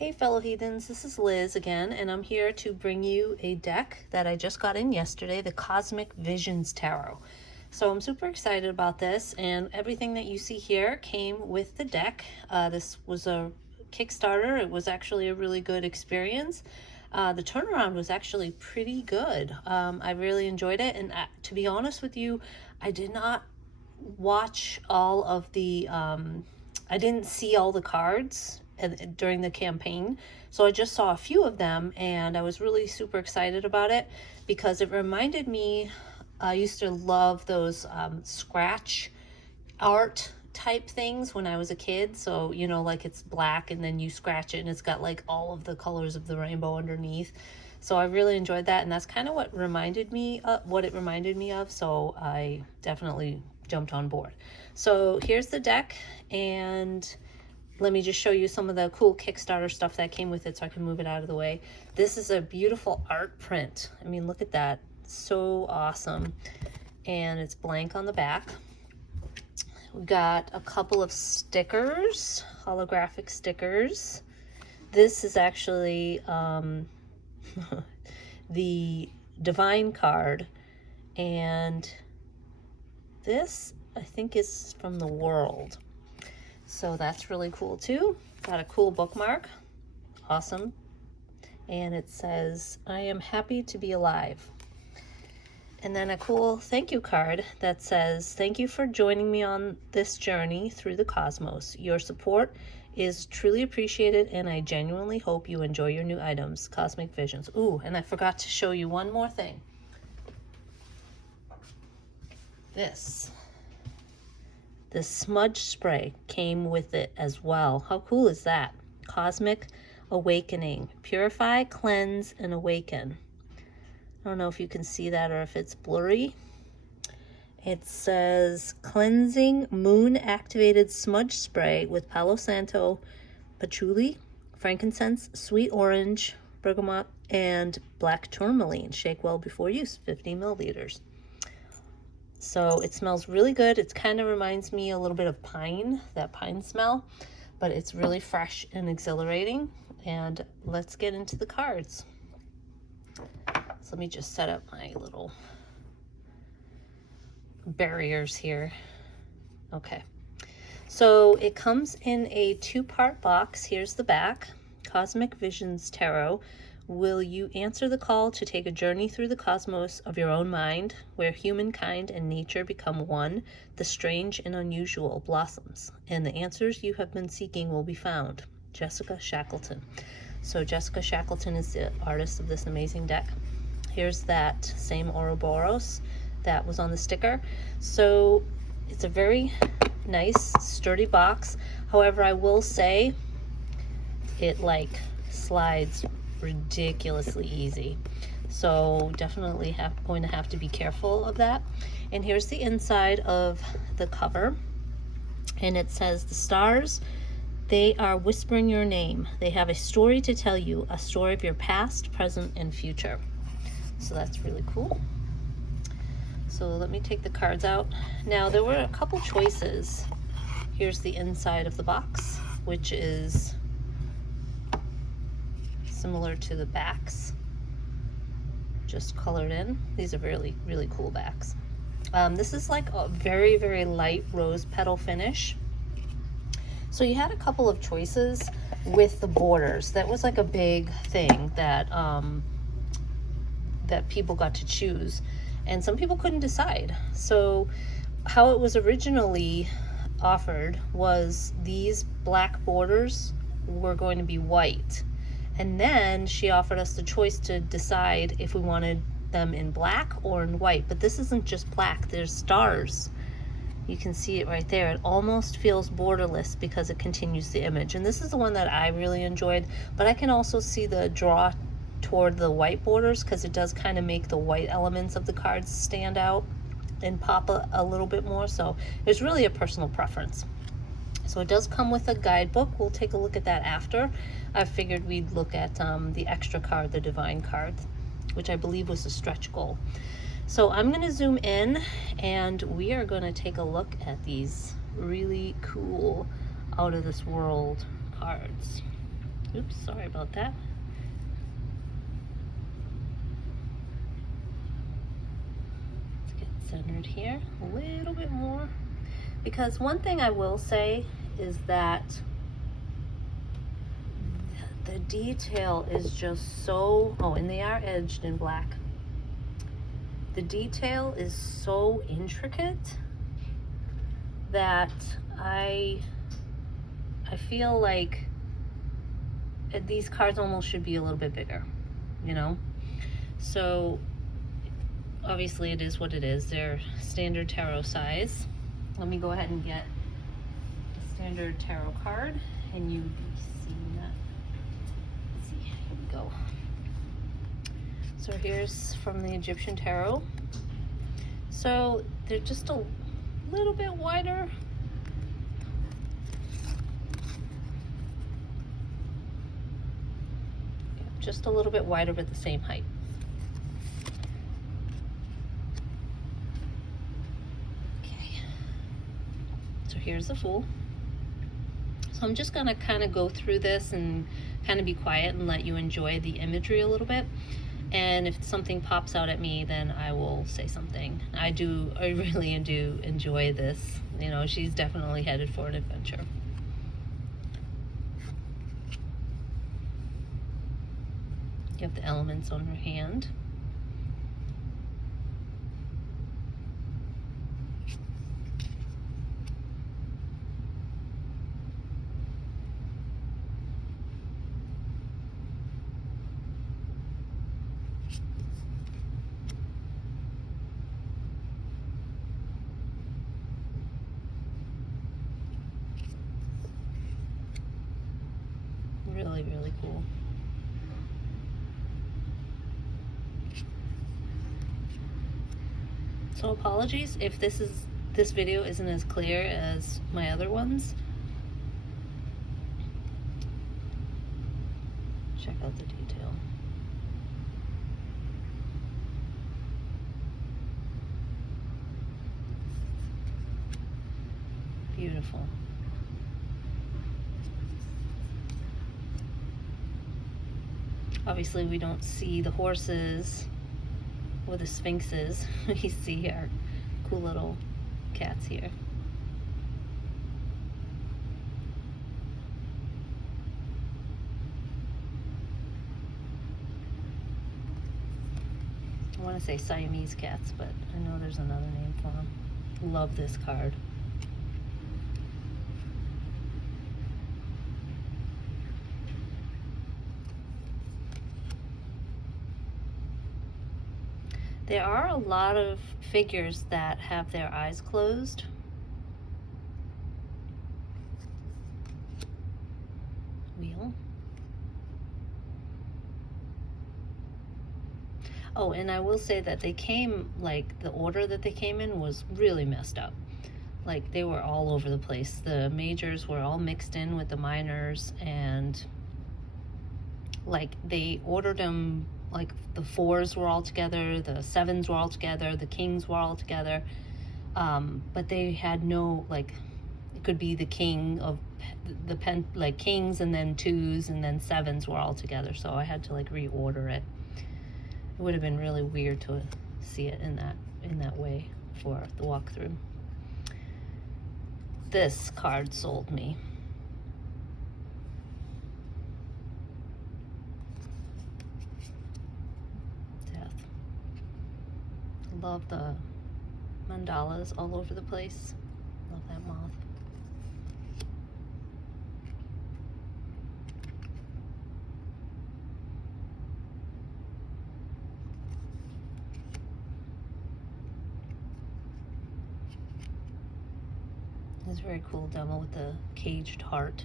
Hey fellow heathens, this is Liz again, and I'm here to bring you a deck that I just got in yesterday, the Cosmic Visions Tarot. So I'm super excited about this, and everything that you see here came with the deck. This was a Kickstarter. It was actually a really good experience. The turnaround was actually pretty good. I really enjoyed it, and to be honest with you, I did not watch all of the I didn't see all the cards during the campaign, so I just saw a few of them, and I was really super excited about it because it reminded me, I used to love those scratch art type things when I was a kid. So, you know, like it's black and then you scratch it and it's got like all of the colors of the rainbow underneath. So I really enjoyed that, and that's kind of what it reminded me of, so I definitely jumped on board. So here's the deck, and let me just show you some of the cool Kickstarter stuff that came with it so I can move it out of the way. This is a beautiful art print. I mean, look at that. So awesome. And it's blank on the back. We got a couple of stickers, holographic stickers. This is actually the Divine card, and this I think is from the World. So that's really cool too. Got a cool bookmark. Awesome. And it says, "I am happy to be alive." And then a cool thank you card that says, "Thank you for joining me on this journey through the cosmos. Your support is truly appreciated, and I genuinely hope you enjoy your new items, Cosmic Visions." Ooh, and I forgot to show you one more thing. This Smudge Spray came with it as well. How cool is that? Cosmic Awakening. Purify, cleanse, and awaken. I don't know if you can see that or if it's blurry. It says cleansing moon activated smudge spray with Palo Santo, patchouli, frankincense, sweet orange, bergamot, and black tourmaline. Shake well before use, 50 milliliters. So it smells really good. It kind of reminds me a little bit of pine, that pine smell, but it's really fresh and exhilarating. And let's get into the cards. So let me just set up my little barriers here. Okay. So it comes in a 2-part box. Here's the back. Cosmic Visions Tarot. Will you answer the call to take a journey through the cosmos of your own mind, where humankind and nature become one, the strange and unusual blossoms, and the answers you have been seeking will be found? Jessica Shackleton. So Jessica Shackleton is the artist of this amazing deck. Here's that same Ouroboros that was on the sticker. So it's a very nice, sturdy box. However, I will say it like slides ridiculously easy. So definitely going to have to be careful of that. And here's the inside of the cover. And it says, "The stars, they are whispering your name. They have a story to tell you, a story of your past, present, and future." So that's really cool. So let me take the cards out. Now there were a couple choices. Here's the inside of the box, which is similar to the backs, just colored in. These are really, really cool backs. This is like a very, very light rose petal finish. So you had a couple of choices with the borders. That was like a big thing that that people got to choose, and some people couldn't decide. So how it was originally offered was these black borders were going to be white, and then she offered us the choice to decide if we wanted them in black or in white. But this isn't just black, there's stars. You can see it right there. It almost feels borderless because it continues the image, and this is the one that I really enjoyed. But I can also see the draw toward the white borders, because it does kind of make the white elements of the cards stand out and pop a little bit more. So it's really a personal preference. So it does come with a guidebook. We'll take a look at that after. I figured we'd look at the extra card, the Divine card, which I believe was a stretch goal. So I'm going to zoom in, and we are going to take a look at these really cool out of this world cards. Oops, sorry about that. Let's get centered here a little bit more. Because one thing I will say is that the detail is just so, oh, and they are edged in black. The detail is so intricate that I feel like these cards almost should be a little bit bigger, you know? So obviously it is what it is. They're standard tarot size. Let me go ahead and get a standard tarot card and you see that. Let's see, here we go. So here's from the Egyptian Tarot. So they're just a little bit wider. Just a little bit wider, but the same height. Okay. So here's the Fool. So I'm just gonna kind of go through this and kind of be quiet and let you enjoy the imagery a little bit. And if something pops out at me, then I will say something. I really do enjoy this. You know, she's definitely headed for an adventure. You have the elements on her hand. Really, really cool. So apologies if this video isn't as clear as my other ones. Check out the detail. Beautiful. Obviously we don't see the horses or the sphinxes. We see our cool little cats here. I want to say Siamese cats, but I know there's another name for them. Love this card. There are a lot of figures that have their eyes closed. Wheel. Oh, and I will say that they came, like, the order that they came in was really messed up. Like, they were all over the place. The majors were all mixed in with the minors, and like they ordered them, like the 4s were all together, the 7s were all together, the kings were all together, but they had no, like, it could be the king of the like kings and then 2s and then 7s were all together, so I had to like reorder it. It would have been really weird to see it in that way for the walkthrough. This card sold me. Death. Love the mandalas all over the place. Love that moth. It's a very cool demo with the caged heart.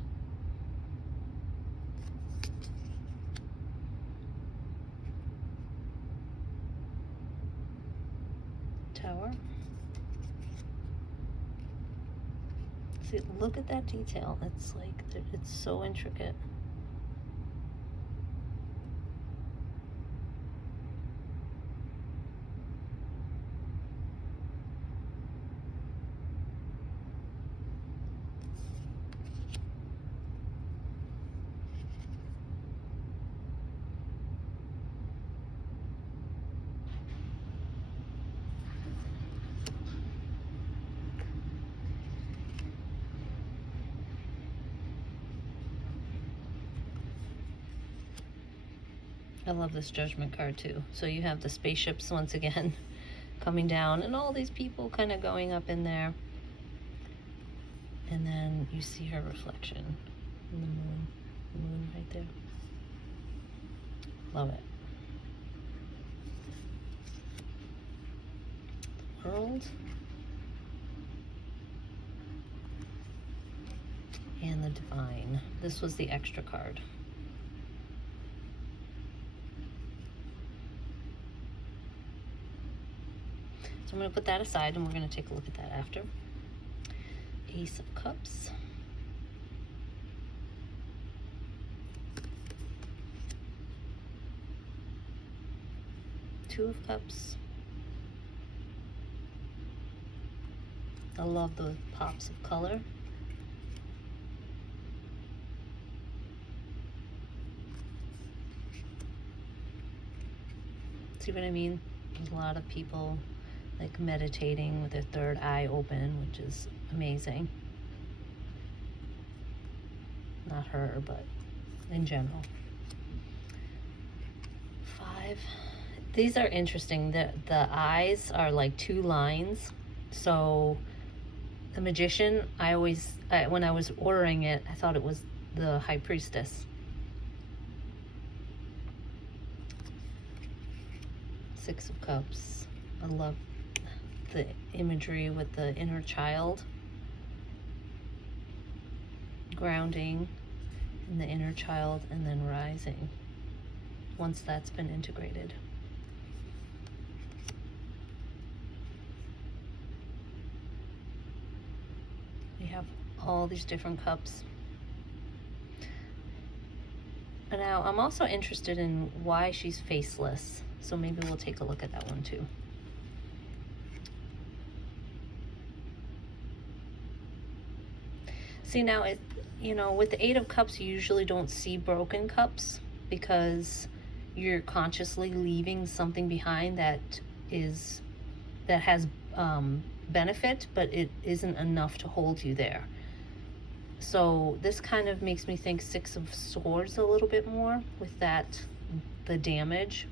Tower. See, look at that detail. It's like, it's so intricate. I love this Judgment card too. So you have the spaceships once again coming down and all these people kind of going up in there. And then you see her reflection in the moon right there. Love it. The World. And the Divine. This was the extra card. So I'm going to put that aside and we're going to take a look at that after. Ace of Cups. Two of Cups. I love the pops of color. See what I mean? There's a lot of people like meditating with their third eye open, which is amazing. Not her, but in general. 5. These are interesting. The eyes are like 2 lines. So the Magician, when I was ordering it, I thought it was the High Priestess. 6 of Cups. I love the imagery with the inner child. Grounding in the inner child and then rising once that's been integrated. We have all these different cups. And now I'm also interested in why she's faceless. So maybe we'll take a look at that one too. See now, with the 8 of Cups, you usually don't see broken cups because you're consciously leaving something behind that has benefit, but it isn't enough to hold you there. So this kind of makes me think 6 of Swords a little bit more with the damage.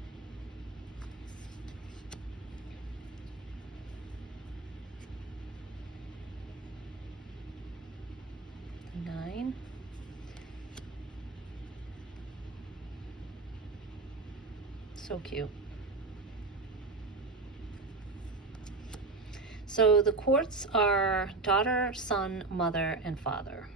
The 9. So cute. So the quartz are daughter, son, mother, and father.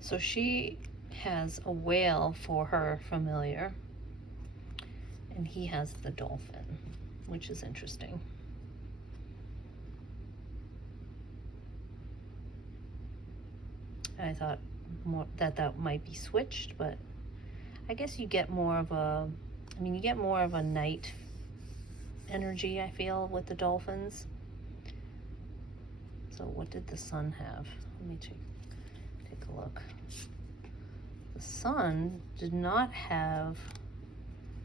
So she has a whale for her familiar, and he has the dolphin, which is interesting. I thought more that might be switched, but I guess you get more of a, you get more of a night energy, I feel, with the dolphins. So what did the sun have? Let me take a look. The sun did not have,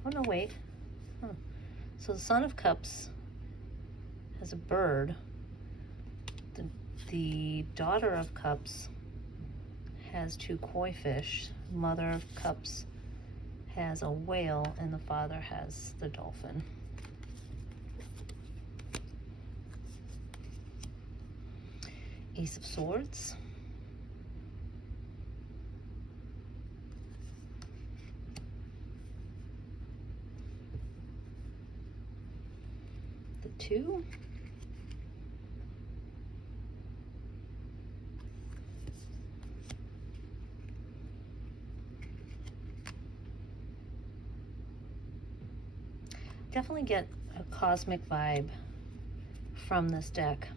oh no, wait. So the Son of Cups has a bird. The Daughter of Cups has 2 koi fish. Mother of Cups has a whale, and the father has the dolphin. Ace of Swords. The 2. Definitely get a cosmic vibe from this deck.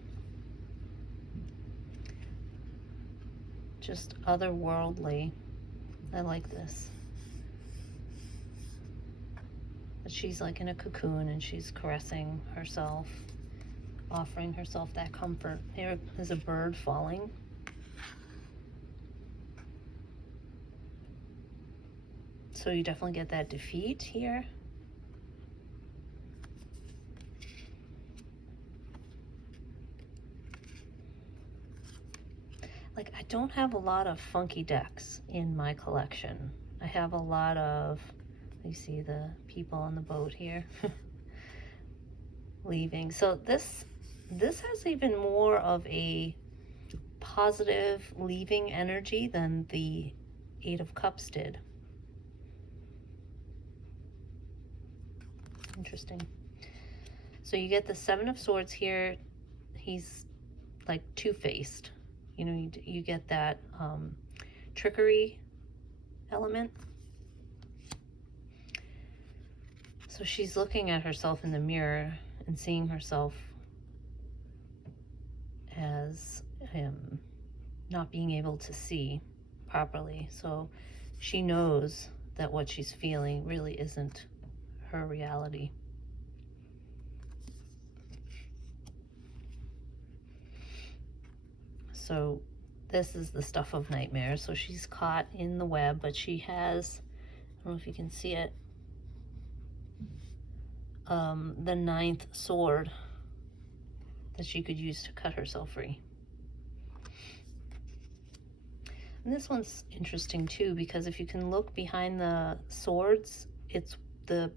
Just otherworldly. I like this. But she's like in a cocoon and she's caressing herself, offering herself that comfort. Here is a bird falling. So you definitely get that defeat here. don't have a lot of funky decks in my collection. I have a lot of, you see the people on the boat here leaving. So this has even more of a positive leaving energy than the Eight of Cups did. Interesting. So you get the Seven of Swords here. He's like two-faced. You know, you get that trickery element. So she's looking at herself in the mirror and seeing herself as not being able to see properly. So she knows that what she's feeling really isn't her reality. So this is the stuff of nightmares. So she's caught in the web, but she has, I don't know if you can see it, the 9th sword that she could use to cut herself free. And this one's interesting too, because if you can look behind the swords, it's the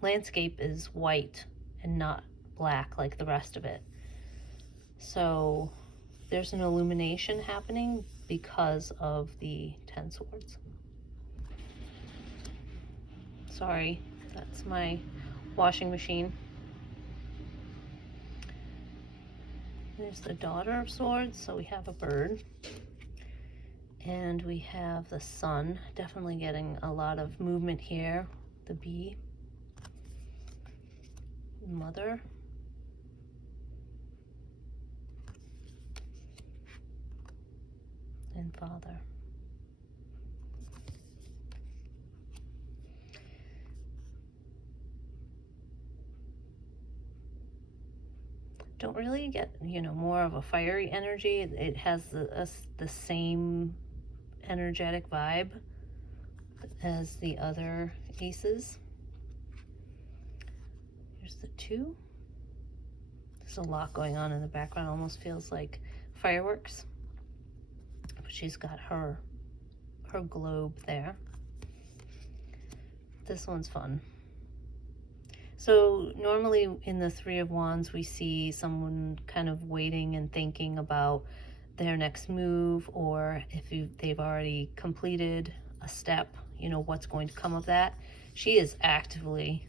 landscape is white and not black like the rest of it. So there's an illumination happening because of the 10 swords. Sorry, that's my washing machine. There's the Daughter of Swords, so we have a bird. And we have the Sun, definitely getting a lot of movement here. The bee. Mother. And Father. Don't really get, you know, more of a fiery energy. It has the same energetic vibe as the other aces. Here's the 2. There's a lot going on in the background. Almost feels like fireworks. But she's got her globe there. This one's fun. So normally in the 3 of Wands, we see someone kind of waiting and thinking about their next move, or if they've already completed a step, you know, what's going to come of that. She is actively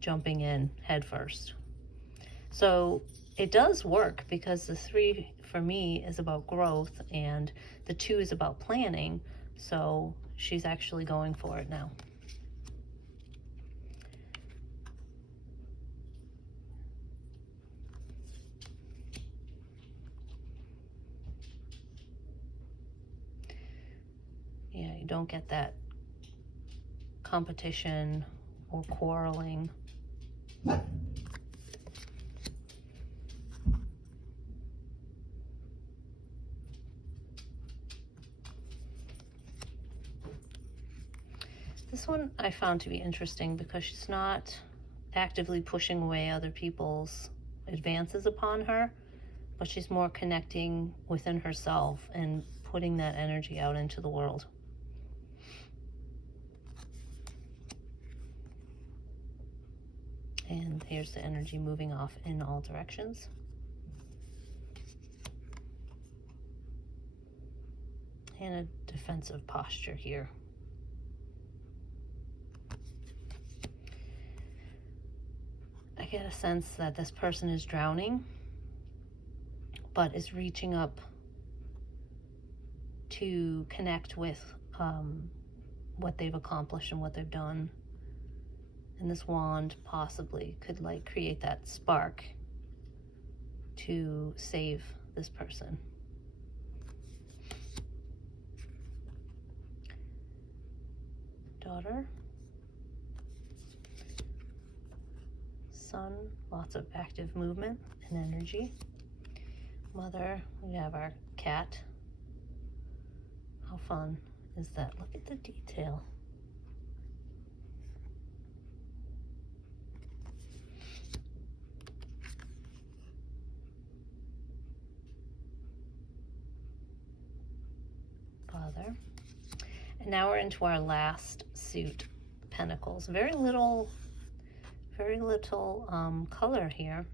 jumping in head first. So it does work, because the 3 for me is about growth and the 2 is about planning. So she's actually going for it now. Yeah, you don't get that competition or quarreling. This one I found to be interesting because she's not actively pushing away other people's advances upon her, but she's more connecting within herself and putting that energy out into the world. And here's the energy moving off in all directions. And a defensive posture here. I get a sense that this person is drowning, but is reaching up to connect with what they've accomplished and what they've done. And this wand possibly could like create that spark to save this person. Daughter. Sun, lots of active movement and energy. Mother, we have our cat. How fun is that? Look at the detail. Mother. And now we're into our last suit, Pentacles. Very little color here.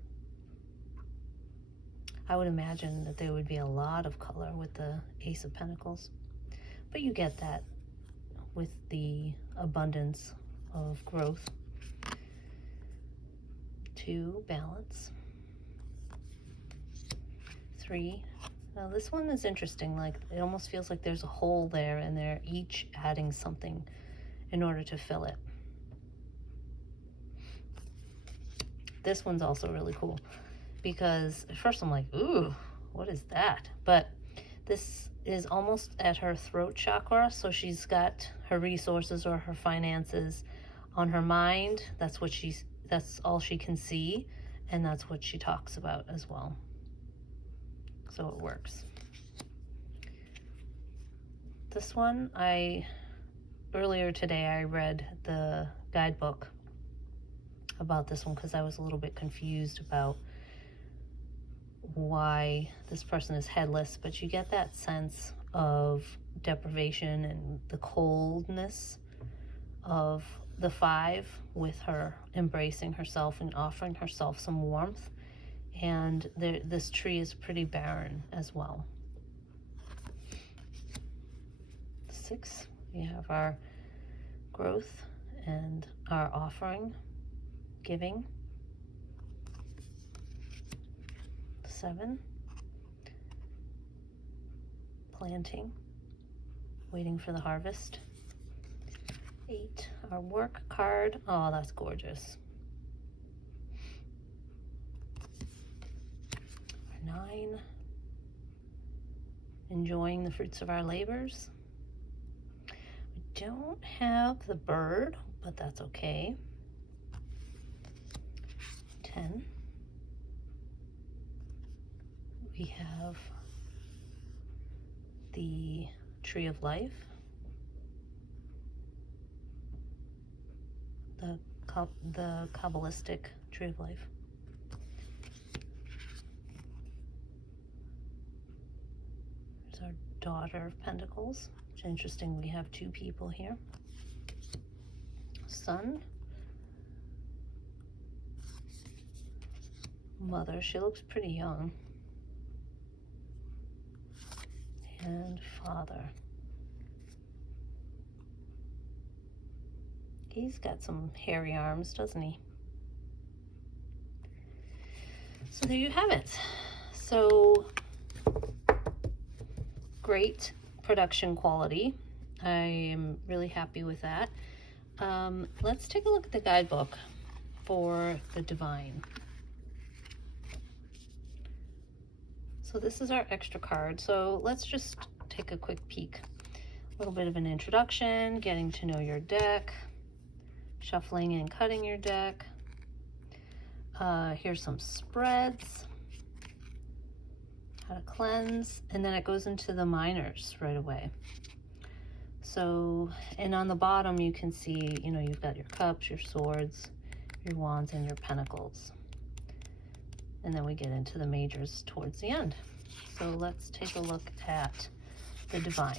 I would imagine that there would be a lot of color with the Ace of Pentacles, but you get that with the abundance of growth. 2, Balance. 3. Now this one is interesting, like it almost feels like there's a hole there and they're each adding something in order to fill it. This one's also really cool because at first I'm like, ooh, what is that? But this is almost at her throat chakra, so she's got her resources or her finances on her mind. That's all she can see, and that's what she talks about as well. So it works. This one, earlier today I read the guidebook about this one because I was a little bit confused about why this person is headless, but you get that sense of deprivation and the coldness of the 5 with her embracing herself and offering herself some warmth. And this tree is pretty barren as well. 6, we have our growth and our offering, giving. 7, planting, waiting for the harvest. 8, our work card. Oh, that's gorgeous. 9, enjoying the fruits of our labors. We don't have the bird, but that's okay. 10, we have the Tree of Life, the Kabbalistic Tree of Life. There's our Daughter of Pentacles. It's interesting, we have 2 people here. Sun. Mother, she looks pretty young. And Father. He's got some hairy arms, doesn't he? So there you have it. So great production quality. I am really happy with that. Let's take a look at the guidebook for the Divine. So this is our extra card. So let's just take a quick peek. A little bit of an introduction, getting to know your deck, shuffling and cutting your deck. Here's some spreads, how to cleanse, and then it goes into the minors right away. So, and on the bottom you can see, you know, you've got your cups, your swords, your wands, and your pentacles. And then we get into the majors towards the end. So let's take a look at the Divine.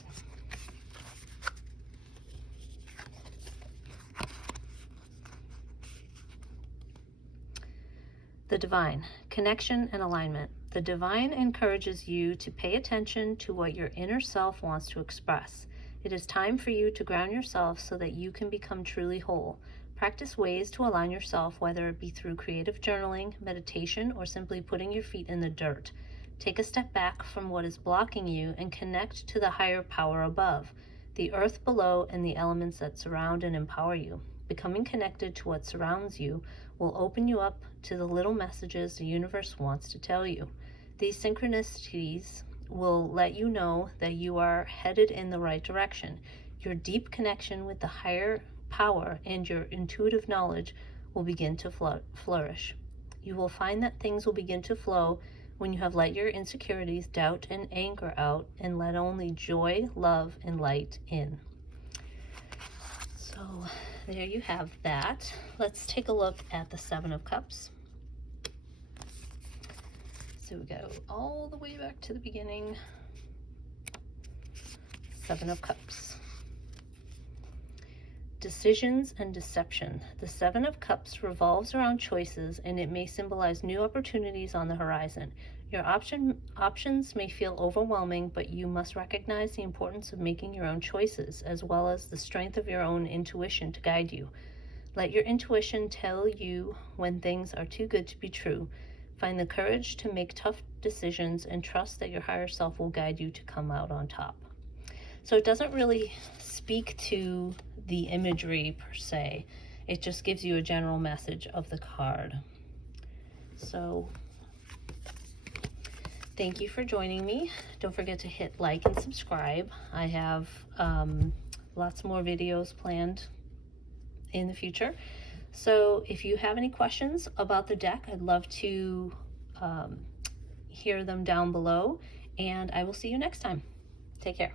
The Divine, connection and alignment. The Divine encourages you to pay attention to what your inner self wants to express. It is time for you to ground yourself so that you can become truly whole. Practice ways to align yourself, whether it be through creative journaling, meditation, or simply putting your feet in the dirt. Take a step back from what is blocking you and connect to the higher power above, the earth below, and the elements that surround and empower you. Becoming connected to what surrounds you will open you up to the little messages the universe wants to tell you. These synchronicities will let you know that you are headed in the right direction. Your deep connection with the higher power and your intuitive knowledge will begin to flourish. You will find that things will begin to flow when you have let your insecurities, doubt, and anger out and let only joy, love, and light in. So there you have that. Let's take a look at the 7 of Cups. So we go all the way back to the beginning. Seven of Cups. Decisions and deception. The Seven of Cups revolves around choices, and it may symbolize new opportunities on the horizon. Your options may feel overwhelming, but you must recognize the importance of making your own choices, as well as the strength of your own intuition to guide you. Let your intuition tell you when things are too good to be true. Find the courage to make tough decisions and trust that your higher self will guide you to come out on top. So it doesn't really speak to the imagery per se. It just gives you a general message of the card. So thank you for joining me. Don't forget to hit like and subscribe. I have lots more videos planned in the future. So if you have any questions about the deck, I'd love to hear them down below, and I will see you next time. Take care.